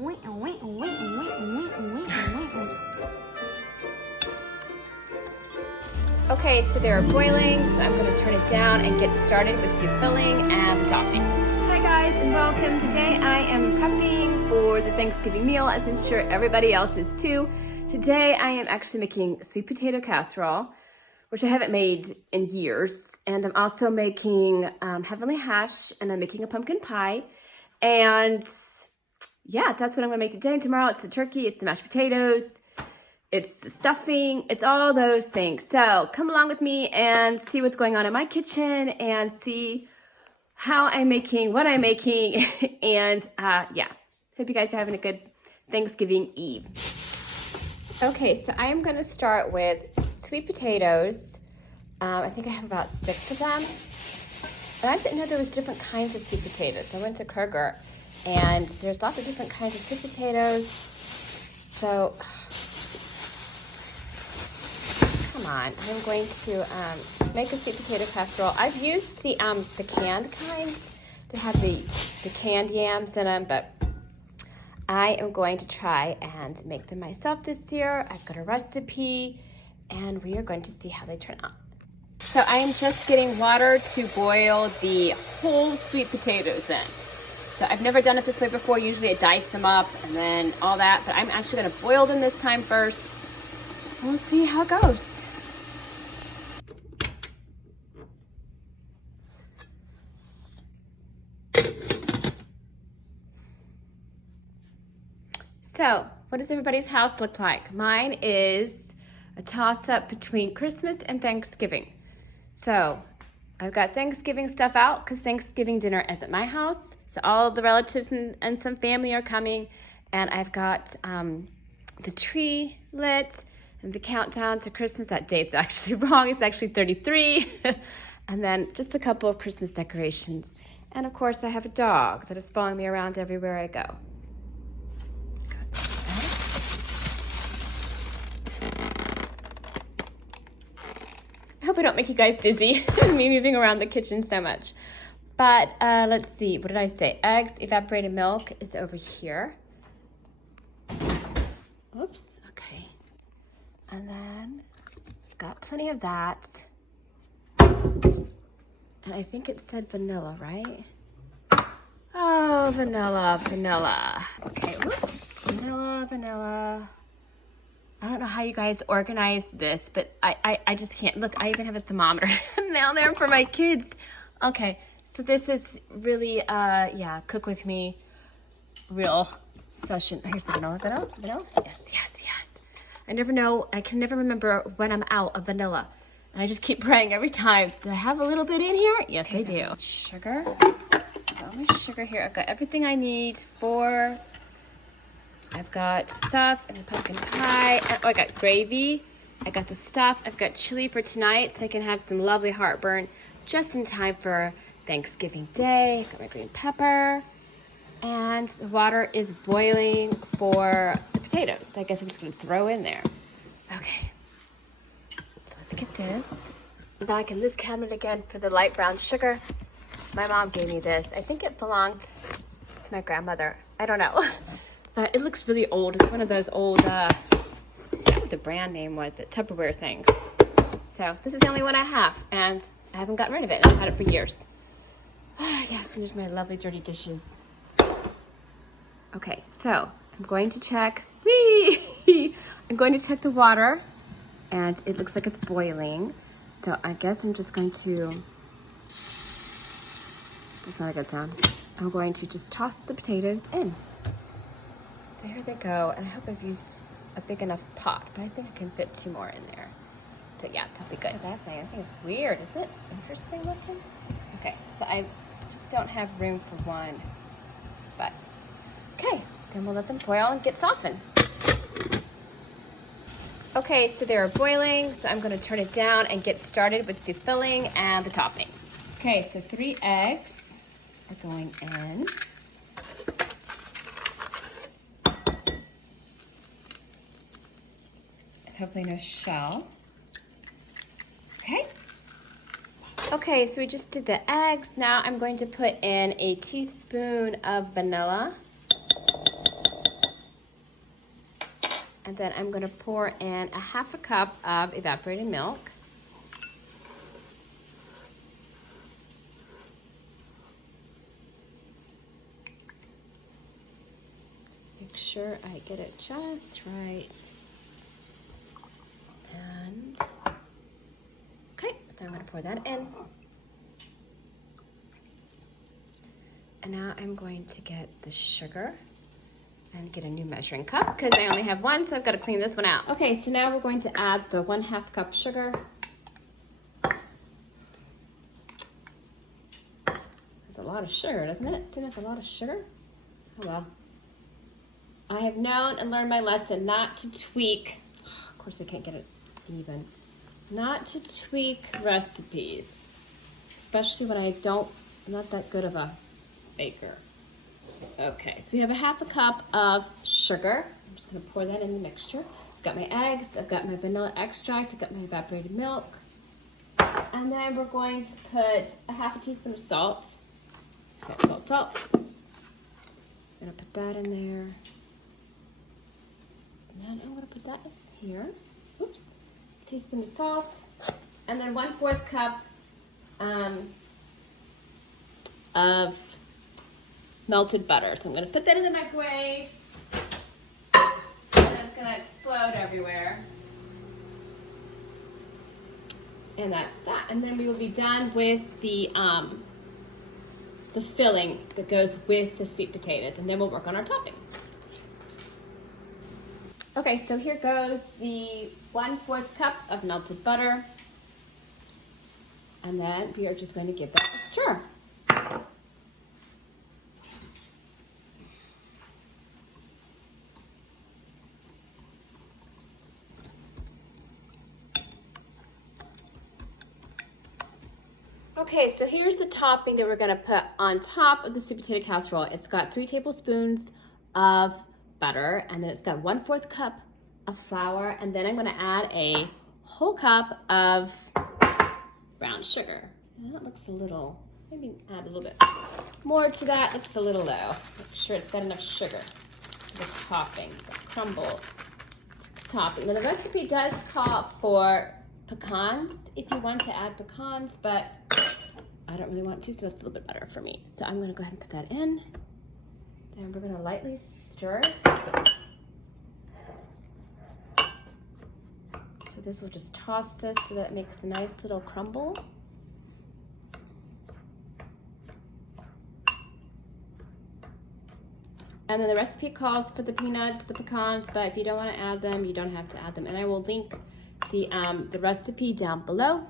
Okay, so they're boiling, so I'm going to turn it down and get started with the filling and the topping. Hi guys, and welcome. Today I am prepping for the Thanksgiving meal, as I'm sure everybody else is too. Today I am actually making sweet potato casserole, which I haven't made in years. And I'm also making heavenly hash, and I'm making a pumpkin pie. And yeah, that's what I'm gonna make today. And tomorrow it's the turkey, it's the mashed potatoes, it's the stuffing, it's all those things. So come along with me and see what's going on in my kitchen and see how I'm making, what I'm making. And yeah, hope you guys are having a good Thanksgiving Eve. Okay, so I am gonna start with sweet potatoes. I think I have about 6 of them. And I didn't know there was different kinds of sweet potatoes. I went to Kroger and there's lots of different kinds of sweet potatoes. So, come on, I'm going to make a sweet potato casserole. I've used the canned kinds that have the canned yams in them, but I am going to try and make them myself this year. I've got a recipe and we are going to see how they turn out. So I am just getting water to boil the whole sweet potatoes in. So I've never done it this way before. Usually I dice them up and then all that, but I'm actually gonna boil them this time first. We'll see how it goes. So what does everybody's house look like? Mine is a toss-up between Christmas and Thanksgiving. So I've got Thanksgiving stuff out because Thanksgiving dinner is at my house. So all the relatives and some family are coming. And I've got the tree lit and the countdown to Christmas. That date's actually wrong. It's actually 33. And then just a couple of Christmas decorations. And of course I have a dog that is following me around everywhere I go. I hope I don't make you guys dizzy, me moving around the kitchen so much. But let's see, what did I say? Eggs, evaporated milk is over here. Oops, okay. And then got plenty of that. And I think it said vanilla, right? Oh, vanilla. Okay, whoops, vanilla. I don't know how you guys organize this, but I just can't. Look, I even have a thermometer down there for my kids. Okay, so this is really, yeah, cook with me, real session. Here's the vanilla. Yes. I never know, I can never remember when I'm out of vanilla. And I just keep praying every time. Do I have a little bit in here? Yes, I do. Sugar. Got my sugar here. I've got everything I need for... I've got stuff and the pumpkin pie. Oh, I got gravy. I got the stuff. I've got chili for tonight so I can have some lovely heartburn just in time for Thanksgiving Day. Got my green pepper. And the water is boiling for the potatoes. I guess I'm just going to throw in there. Okay. So let's get this. Back in this cabinet again for the light brown sugar. My mom gave me this. I think it belonged to my grandmother. I don't know. But it looks really old. It's one of those old, I don't know what the brand name was, the Tupperware things. So this is the only one I have, and I haven't gotten rid of it. I've had it for years. Yes, and there's my lovely dirty dishes. Okay, so I'm going to check. I'm going to check the water, and it looks like it's boiling. So I guess I'm just going to. That's not a good sound. I'm going to just toss the potatoes in. So here they go, and I hope I've used a big enough pot, but I think I can fit 2 more in there. So yeah, that'll be good. That thing, I think it's weird. Is it interesting looking? Okay, so I just don't have room for 1, but okay, then we'll let them boil and get softened. Okay, so they're boiling, so I'm gonna turn it down and get started with the filling and the topping. Okay, so 3 eggs are going in. Hopefully no shell. Okay. Okay, so we just did the eggs. Now I'm going to put in a teaspoon of vanilla. And then I'm gonna pour in a 1/2 cup of evaporated milk. Make sure I get it just right. And, okay, so I'm gonna pour that in. And now I'm going to get the sugar and get a new measuring cup because I only have one, so I've got to clean this one out. Okay, so now we're going to add the 1/2 cup sugar. That's a lot of sugar, doesn't it? Seems like a lot of sugar. Oh well. I have known and learned my lesson not to tweak. Of course, I can't get it even. Not to tweak recipes, especially when I'm not that good of a baker. Okay, so we have a 1/2 cup of sugar. I'm just gonna pour that in the mixture. I've got my eggs, I've got my vanilla extract, I've got my evaporated milk. And then we're going to put a 1/2 teaspoon of salt. Salt, salt, salt. I'm gonna put that in there. And then I'm gonna put that in here. Oops. A teaspoon of salt. And then 1/4 cup of melted butter. So I'm gonna put that in the microwave. And it's gonna explode everywhere. And that's that. And then we will be done with the filling that goes with the sweet potatoes. And then we'll work on our topping. Okay, so here goes the 1/4 cup of melted butter. And then we are just going to give that a stir. Okay, so here's the topping that we're gonna put on top of the sweet potato casserole. It's got 3 tablespoons of butter, and then it's got 1/4 cup of flour, and then I'm gonna add a whole cup of brown sugar. And that looks a little, maybe add a little bit more to that. Looks a little low. Make sure it's got enough sugar for the topping, the crumble topping. Now the recipe does call for pecans if you want to add pecans, but I don't really want to, so that's a little bit better for me. So I'm gonna go ahead and put that in. Then we're gonna lightly stir it. So this will just toss this so that it makes a nice little crumble. And then the recipe calls for the peanuts, the pecans, but if you don't want to add them, you don't have to add them. And I will link the recipe down below.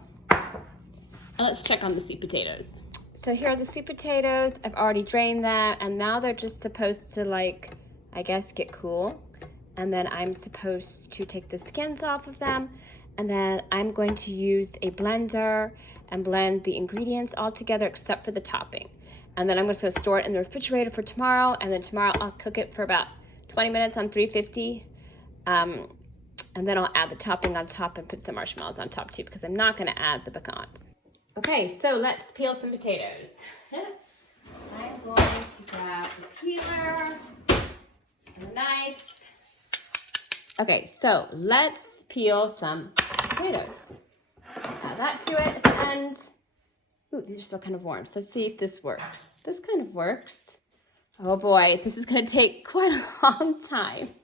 And let's check on the sweet potatoes. So here are the sweet potatoes. I've already drained them, and now they're just supposed to, like, I guess, get cool. And then I'm supposed to take the skins off of them, and then I'm going to use a blender and blend the ingredients all together except for the topping. And then I'm just gonna store it in the refrigerator for tomorrow, and then tomorrow I'll cook it for about 20 minutes on 350. And then I'll add the topping on top and put some marshmallows on top too, because I'm not gonna add the pecans. Okay, so let's peel some potatoes. I'm going to grab the peeler and the knife. Okay, so let's peel some potatoes. Add that to it at the end. Ooh, these are still kind of warm, so let's see if this works. This kind of works. Oh boy, this is gonna take quite a long time.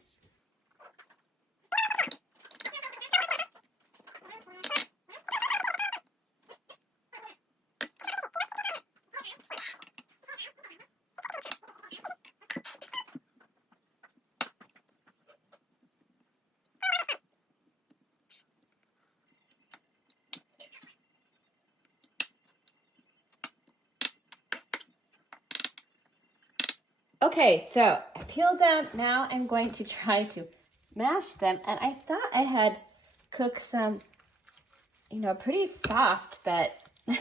Okay, so I peeled them. Now I'm going to try to mash them. And I thought I had cooked them, you know, pretty soft, but I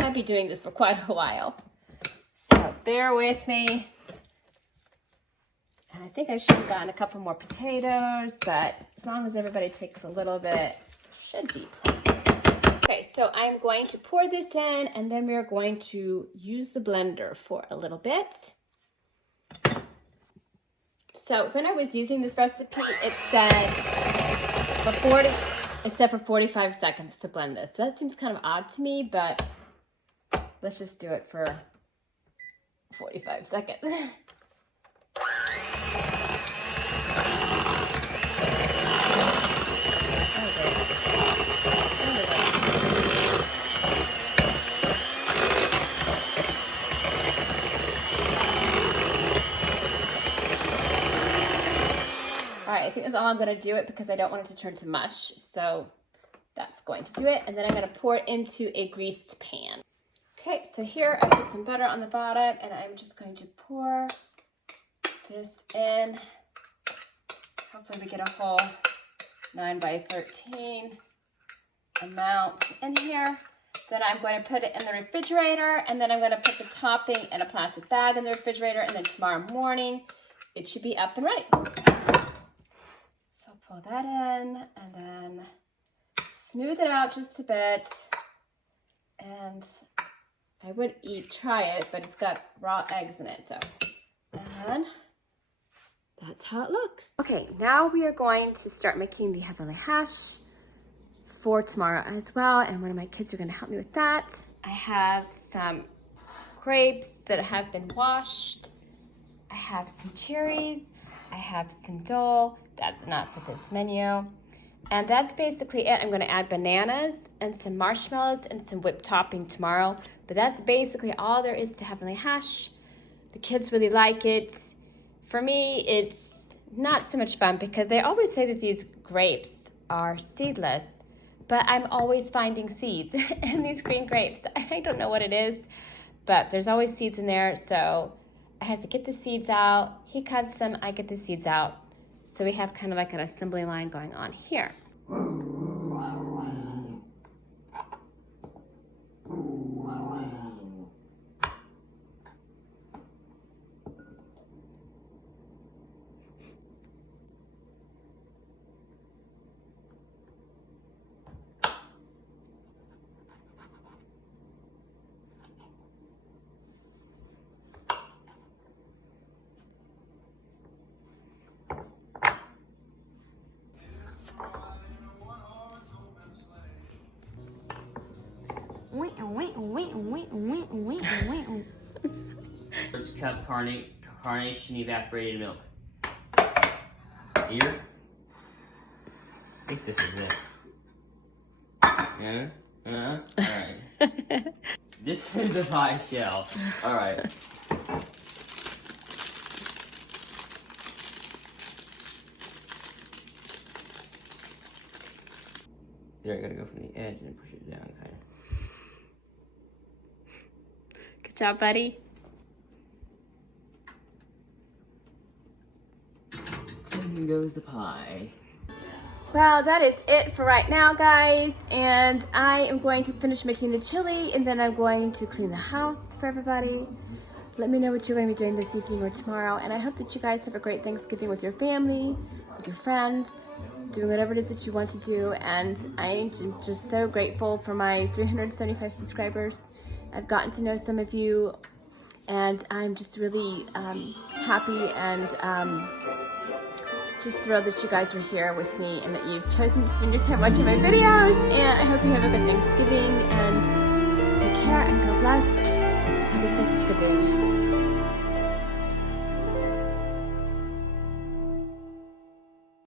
might be doing this for quite a while. So bear with me. And I think I should have gotten a couple more potatoes, but as long as everybody takes a little bit, should be plenty. Okay, so I'm going to pour this in, and then we're going to use the blender for a little bit. So when I was using this recipe, it said for 45 seconds to blend this. So that seems kind of odd to me, but let's just do it for 45 seconds. All right, I think that's all I'm gonna do it because I don't want it to turn to mush. So that's going to do it. And then I'm gonna pour it into a greased pan. Okay, so here I put some butter on the bottom and I'm just going to pour this in. Hopefully we get a whole 9 by 13 amount in here. Then I'm going to put it in the refrigerator, and then I'm going to put the topping in a plastic bag in the refrigerator, and then tomorrow morning it should be up and ready. So I'll pull that in and then smooth it out just a bit. And I would try it, but it's got raw eggs in it, so. And then that's how it looks. Okay, now we are going to start making the heavenly hash for tomorrow as well, and one of my kids are going to help me with that. I have some grapes that have been washed. I have some cherries. I have some dole. That's not for this menu. And that's basically it. I'm going to add bananas and some marshmallows and some whipped topping tomorrow. But that's basically all there is to heavenly hash. The kids really like it. For me, it's not so much fun because they always say that these grapes are seedless. But I'm always finding seeds in these green grapes. I don't know what it is, but there's always seeds in there. So I have to get the seeds out. He cuts them, I get the seeds out. So we have kind of like an assembly line going on here. First cup carnation evaporated milk. Here. I think this is it. Yeah? Alright. This is a pie shell. Alright. There, I gotta go from the edge and push it down, kind of. Good job, buddy. And goes the pie. Well, that is it for right now, guys. And I am going to finish making the chili, and then I'm going to clean the house for everybody. Let me know what you're going to be doing this evening or tomorrow. And I hope that you guys have a great Thanksgiving with your family, with your friends, doing whatever it is that you want to do. And I am just so grateful for my 375 subscribers. I've gotten to know some of you, and I'm just really happy and just thrilled that you guys are here with me and that you've chosen to spend your time watching my videos. And I hope you have a good Thanksgiving, and take care and God bless. Happy Thanksgiving.